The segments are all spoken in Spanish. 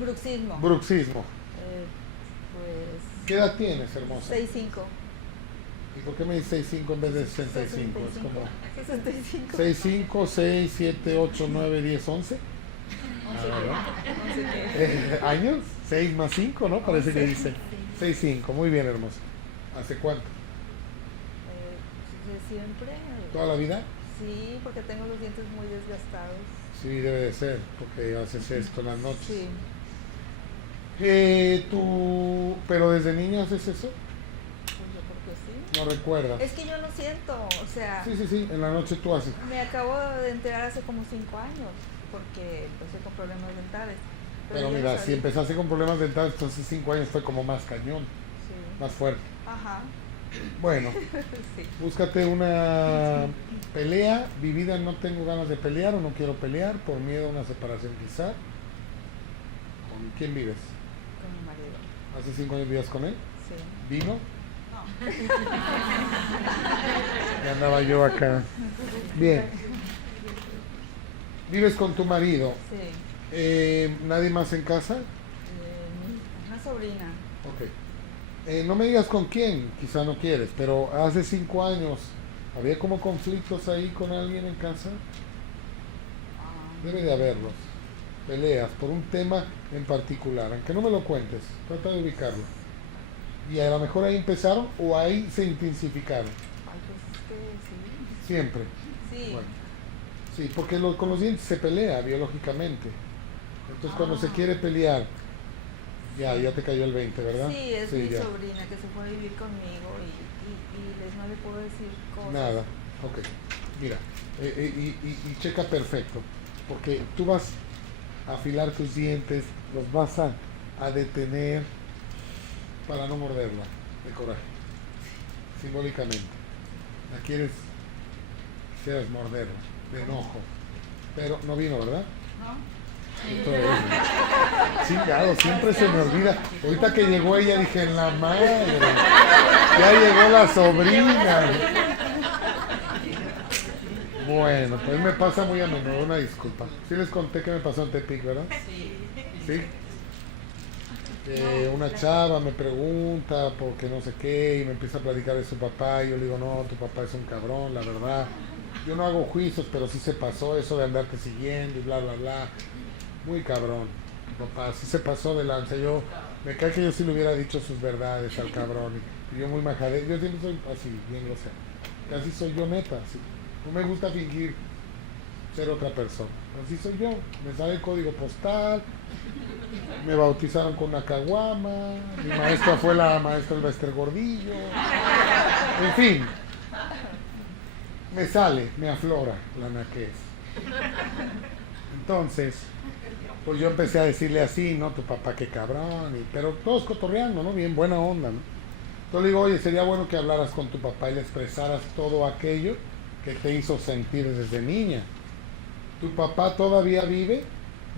Bruxismo. Bruxismo. Pues. ¿Qué edad tienes, hermosa? 6'5". ¿Y por qué me dices 6'5 en vez de 65? Es como 65. 6'5, 6, 7, 8, 9, 10, 11. ¿Años? 6 más 5, ¿no? Parece que dice 6'5. Muy bien, hermosa. ¿Hace cuánto? De siempre. ¿Toda la vida? Sí, porque tengo los dientes muy desgastados. Sí, debe de ser, porque haces esto en las noches. Sí. ¿Pero desde niño haces eso? Pues yo creo que sí. No recuerdas. Es que yo no siento, o sea, Sí, en la noche tú haces. me acabo de enterar hace como 5 años, porque empecé con problemas dentales. Pero yo no mira, sabía. si empezaste con problemas dentales, entonces 5 años fue como más cañón, Sí. más fuerte. Ajá. Bueno, Sí. búscate una pelea vivida, no tengo ganas de pelear o no quiero pelear, por miedo a una separación quizá. ¿Con quién vives? Con mi marido. ¿Hace 5 años vivías con él? Sí. ¿Vino? No. Ya andaba yo acá. Bien. ¿Vives con tu marido? Sí. ¿Nadie más en casa? Una sobrina. Ok. No me digas con quién, quizá no quieres, pero hace 5 años, ¿había como conflictos ahí con alguien en casa? Debe de haberlos. Peleas por un tema en particular, aunque no me lo cuentes, trata de ubicarlo. Y a lo mejor ahí empezaron o ahí se intensificaron. Ay, pues es que sí. Siempre. Sí. Bueno, sí, porque con los dientes se pelea biológicamente. Entonces cuando se quiere pelear, ya te cayó el 20, ¿verdad? Sí, es mi ya. sobrina que se fue a vivir conmigo y no le puedo decir cosas. Nada, ok. Mira, y checa perfecto, porque tú vas a afilar tus dientes, los vas a detener para no morderla de coraje, simbólicamente. La quisieras morderla, de enojo, pero no vino, ¿verdad? ¿No? Chingado, siempre se me olvida. Ahorita que llegó ella dije, en la madre, ya llegó la sobrina. Bueno, pues me pasa muy a menudo, una disculpa. Sí les conté que me pasó en Tepic, ¿verdad? Sí. Una chava me pregunta por qué no sé qué y me empieza a platicar de su papá y yo le digo, no, tu papá es un cabrón, la verdad. Yo no hago juicios, pero sí se pasó eso de andarte siguiendo y bla, bla, bla. Muy cabrón, tu papá, sí se pasó de lanza. Me cae que yo sí le hubiera dicho sus verdades al cabrón. Y yo muy majadero, yo siempre soy así, bien grosero. Casi soy yo neta, así. No me gusta fingir ser otra persona. Así soy yo. Me sale el código postal, me bautizaron con una caguama, mi maestra fue la maestra del Bester Gordillo. En fin, me aflora la naquez. Entonces, pues yo empecé a decirle así, ¿no? Tu papá qué cabrón, pero todos cotorreando, ¿no? Bien buena onda, ¿no? Entonces le digo, oye, sería bueno que hablaras con tu papá y le expresaras todo aquello que te hizo sentir desde niña. ¿Tu papá todavía vive?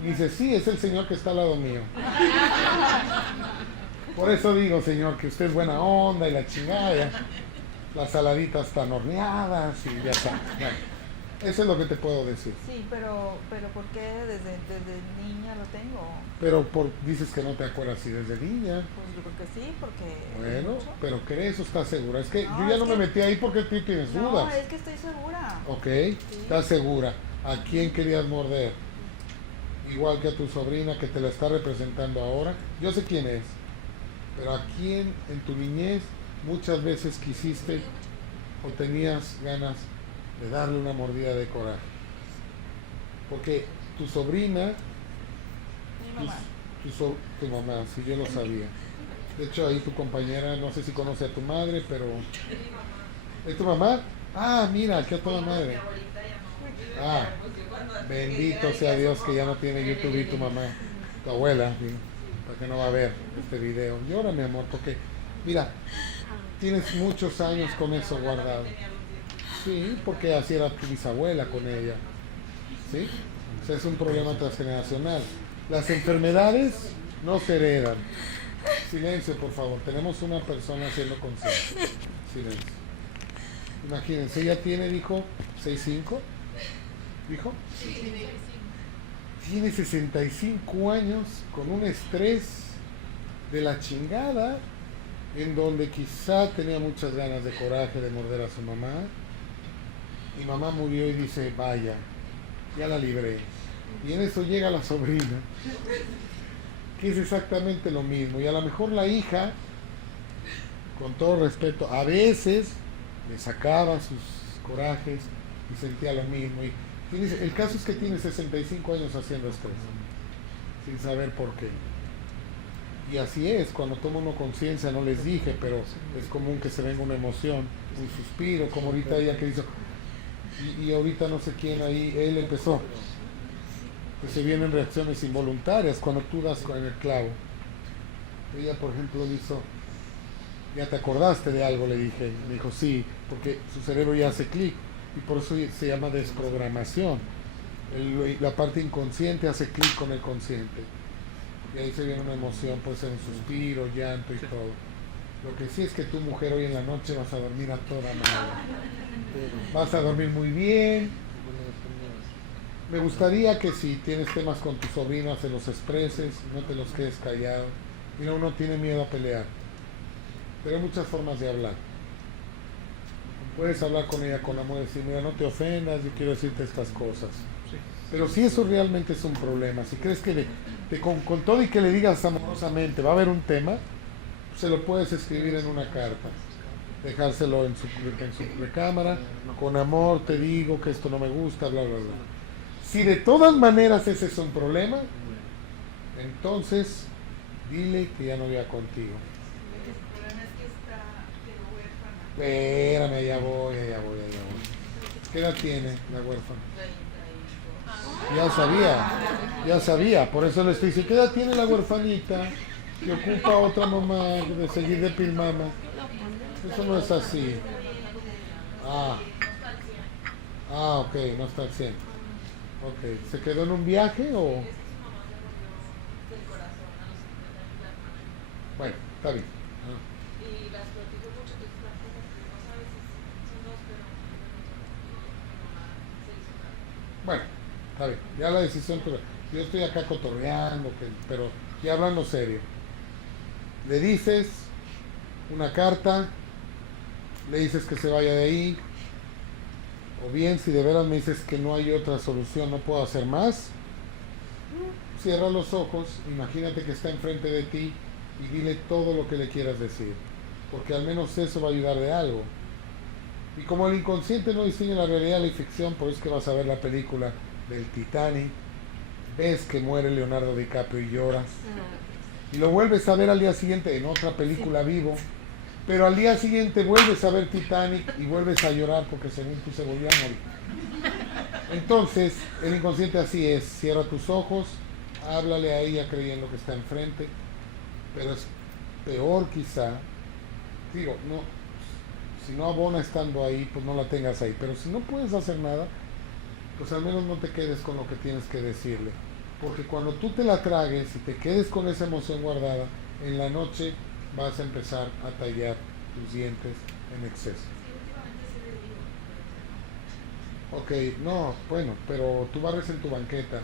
Y dice, sí, es el señor que está al lado mío. Por eso digo, señor, que usted es buena onda y la chingada. Las saladitas están horneadas y ya está. Bueno, eso es lo que te puedo decir. Sí, pero ¿por qué desde niña lo tengo? Pero dices que no te acuerdas si desde niña. Pues yo creo que sí, porque... Bueno, pero ¿crees o estás segura? Es que No, yo ya es no me que- metí ahí porque tú tienes No, dudas. es que estoy segura. Ok, Sí. estás segura. ¿A quién querías morder? Igual que a tu sobrina que te la está representando ahora. Yo sé quién es. Pero ¿a quién en tu niñez muchas veces quisiste o tenías ganas de darle una mordida de coraje? Porque tu sobrina, Mi mamá. tu mamá, si yo lo sabía. De hecho ahí tu compañera, no sé si conoce a tu madre, pero... ¿Es tu mamá? Ah, mira, qué a toda madre. Ah, bendito sea Dios que ya no tiene YouTube y tu mamá, tu abuela, ¿sí? Porque no va a ver este video. Llora, mi amor, porque, mira, tienes muchos años con eso guardado. Sí, porque así era tu bisabuela con ella. ¿Sí? O sea, es un problema transgeneracional. Las enfermedades no se heredan. Silencio, por favor. Tenemos una persona haciendo conciencia. Silencio. Imagínense, ella tiene, dijo, 6'5". ¿Dijo? Tiene 65 años con un estrés de la chingada, en donde quizá tenía muchas ganas de coraje de morder a su mamá. Y mamá murió y dice, vaya, ya la libré. Y en eso llega la sobrina, que es exactamente lo mismo. Y a lo mejor la hija, con todo respeto, a veces le sacaba sus corajes y sentía lo mismo. Y el caso es que tiene 65 años haciendo estrés, sin saber por qué. Y así es, cuando toma uno conciencia, no les dije, pero es común que se venga una emoción, un suspiro, como ahorita ella que hizo, y ahorita no sé quién ahí, él empezó. Pues se vienen reacciones involuntarias cuando tú das con el clavo. Ella, por ejemplo, le hizo, ya te acordaste de algo, le dije. Me dijo, sí, porque su cerebro ya hace clic, y por eso se llama desprogramación. La parte inconsciente hace clic con el consciente. Y ahí se viene una emoción, puede ser un suspiro, llanto y todo. Lo que sí es que tu mujer hoy en la noche vas a dormir a toda madre. Vas a dormir muy bien. Me gustaría que si tienes temas con tus sobrinas se los expreses, no te los quedes callado. Mira, uno tiene miedo a pelear, pero hay muchas formas de hablar. Puedes hablar con ella con amor y decir, mira, no te ofendas, yo quiero decirte estas cosas. Pero si eso realmente es un problema, si crees que con todo y que le digas amorosamente va a haber un tema, se lo puedes escribir en una carta, dejárselo en su recámara, con amor te digo que esto no me gusta, bla, bla, bla. Si de todas maneras ese es un problema, entonces dile que ya no viva contigo. El problema es que está Espérame, allá voy. ¿Qué edad tiene la huérfana? Ya sabía, por eso le estoy diciendo, ¿qué edad tiene la huérfanita? Que ocupa otra mamá de seguir de pilmama. Eso no es así. Ok, no está al 100. Ok, ¿se quedó en un viaje o...? Bueno, está bien. Y las platico mucho, entonces las cosas que no sabes son dos, pero se hizo nada. Bueno, está bien, ya la decisión, pero yo estoy acá cotorreando, pero ya hablando serio. Le dices una carta, le dices que se vaya de ahí, o bien si de veras me dices que no hay otra solución, no puedo hacer más, cierra los ojos, imagínate que está enfrente de ti y dile todo lo que le quieras decir, porque al menos eso va a ayudar de algo. Y como el inconsciente no distingue la realidad y la ficción, por eso es que vas a ver la película del Titanic, ves que muere Leonardo DiCaprio y lloras, y lo vuelves a ver al día siguiente en otra película vivo, pero al día siguiente vuelves a ver Titanic y vuelves a llorar porque según tú se volvió a morir. Entonces el inconsciente así es, cierra tus ojos, háblale a ella creyendo que está enfrente, pero es peor quizá, digo, no, si no abona estando ahí, pues no la tengas ahí, pero si no puedes hacer nada, pues al menos no te quedes con lo que tienes que decirle, porque cuando tú te la tragues y te quedes con esa emoción guardada, en la noche vas a empezar a tallar tus dientes en exceso. Ok, no, bueno, pero tú barres en tu banqueta.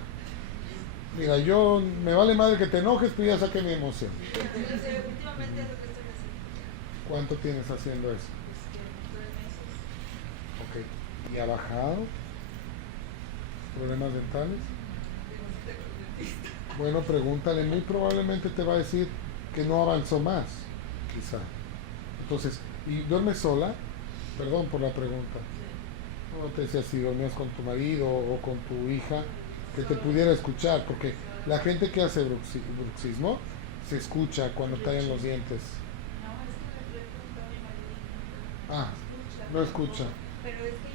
Mira, yo me vale madre que te enojes, pero ya saqué mi emoción. Últimamente es lo que estoy haciendo. ¿Cuánto tienes haciendo eso? 3 meses. Ok, ¿y ha bajado? ¿Problemas dentales? Bueno, pregúntale, muy probablemente te va a decir que no avanzó más, quizá. Entonces, ¿y duermes sola? Perdón por la pregunta. No te decía si dormías con tu marido o con tu hija, que te pudiera escuchar, porque la gente que hace bruxismo se escucha cuando tallan los dientes. No escucha.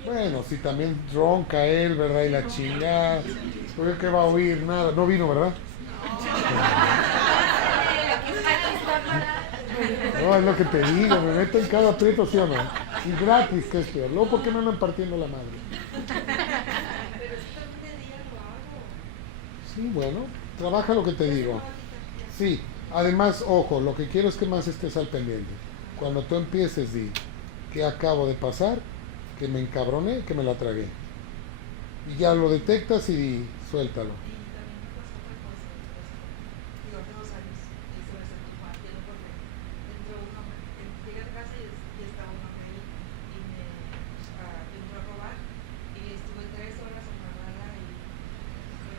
Bueno, si también ronca él, ¿verdad? Y la chingada, ¿por qué va a oír? Nada, no vino, ¿verdad? No, es lo que te digo, me meto en cada aprieto, ¿sí o no? Y gratis, que es peor. Luego, ¿por qué me andan partiendo la madre? Pero es que también de día lo hago. Sí, bueno, trabaja lo que te digo. Sí, además, ojo, lo que quiero es que más estés al pendiente. Cuando tú empieces, di, ¿qué acabo de pasar? Que me encabroné, que me la tragué. Y ya lo detectas y suéltalo. Y también me pasó otra cosa, digo, hace 2 años, y se me sentó mal, ya no porque entró un hombre, llegué a casa y estaba un hombre ahí, y me entró a robar, y estuve 3 horas amarrada y estuve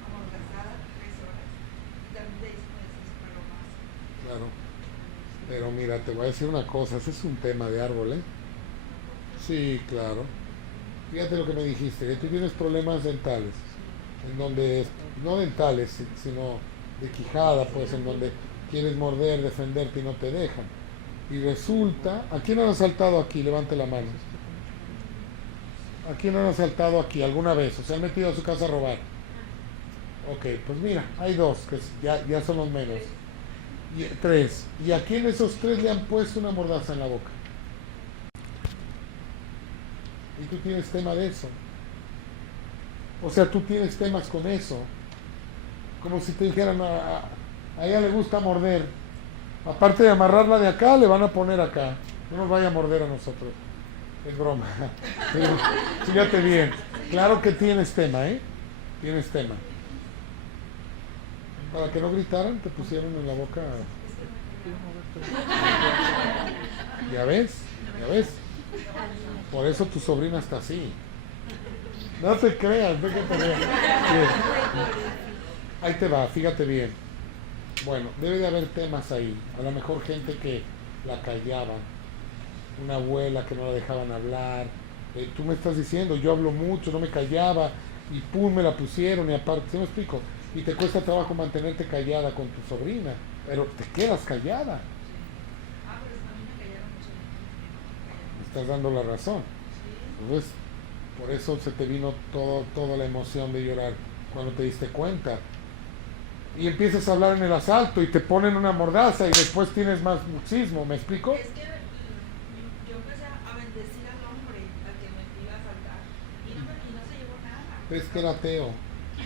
amordazada 3 horas, y también de ahí se me desesperó más. Claro. Pero mira, te voy a decir una cosa, ese es un tema de árbol, ¿eh? Sí, claro. Fíjate lo que me dijiste, que tú tienes problemas dentales, en donde, no dentales, sino de quijada, pues, en donde quieres morder, defenderte y no te dejan. Y resulta, ¿a quién han asaltado aquí? Levante la mano. ¿A quién han asaltado aquí alguna vez? ¿O se han metido a su casa a robar? Ok, pues mira, hay dos, que ya son los menos. Y, tres. ¿Y a quién de esos tres le han puesto una mordaza en la boca? Y tú tienes tema de eso. O sea, tú tienes temas con eso. Como si te dijeran, a ella le gusta morder. Aparte de amarrarla de acá, le van a poner acá. No nos vaya a morder a nosotros. Es broma. Fíjate bien. Claro que tienes tema, ¿eh? Tienes tema. Para que no gritaran, te pusieron en la boca. ¿Ya ves? ¿Ya ves? Por eso tu sobrina está así. No te creas, no que te veas. Ahí te va, fíjate bien. Bueno, debe de haber temas ahí. A lo mejor gente que la callaban. Una abuela que no la dejaban hablar. Tú me estás diciendo, yo hablo mucho, no me callaba. Y pum, me la pusieron y aparte, ¿sí me explico? Y te cuesta trabajo mantenerte callada con tu sobrina. Pero te quedas callada. Pero a mí me callaron mucho. Me estás dando la razón. Entonces, por eso se te vino toda la emoción de llorar cuando te diste cuenta. Y empiezas a hablar en el asalto y te ponen una mordaza y después tienes más muxismo, ¿me explico? Es que yo empecé a bendecir al hombre al que me iba a asaltar y no se llevó nada. Es que era ateo.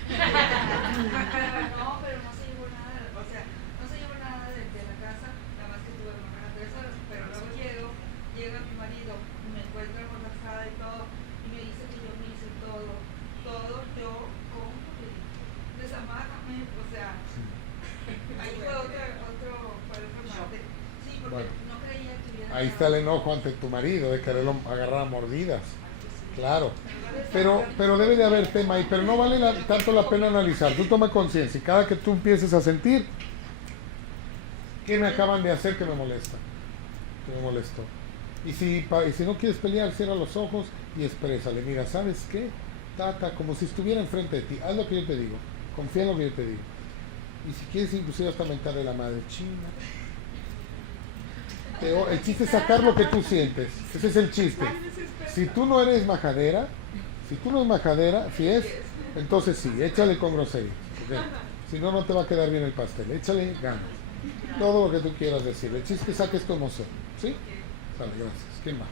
No, pero no se llevó nada, o sea, no se llevó nada de la casa, nada más que tuve que bajar a 3 horas, pero luego llega mi marido, me encuentra amordazada y todo, y me dice que yo me hice todo, yo, ¿cómo? Desamárrame, o sea, ahí fue otro remate. Sí, porque Bueno, no creía que hubiera ahí está el enojo ante tu marido de quererlo agarrar a mordidas. Claro. Pero debe de haber tema ahí, pero no vale tanto la pena analizar. Tú toma conciencia y cada que tú empieces a sentir, ¿qué me acaban de hacer que me molesta? Que me molestó. Y si no quieres pelear, cierra los ojos y exprésale. Mira, ¿sabes qué? Tata, como si estuviera enfrente de ti. Haz lo que yo te digo. Confía en lo que yo te digo. Y si quieres inclusive hasta mentarle la madre china. El chiste es sacar lo que tú sientes. Ese es el chiste. Si tú no eres majadera, si es, entonces sí, échale con grosería. ¿Okay? Si no, no te va a quedar bien el pastel. Échale ganas. Todo lo que tú quieras decir. El chiste es que saques tu emoción. ¿Sí? Vale, gracias. ¿Quién más?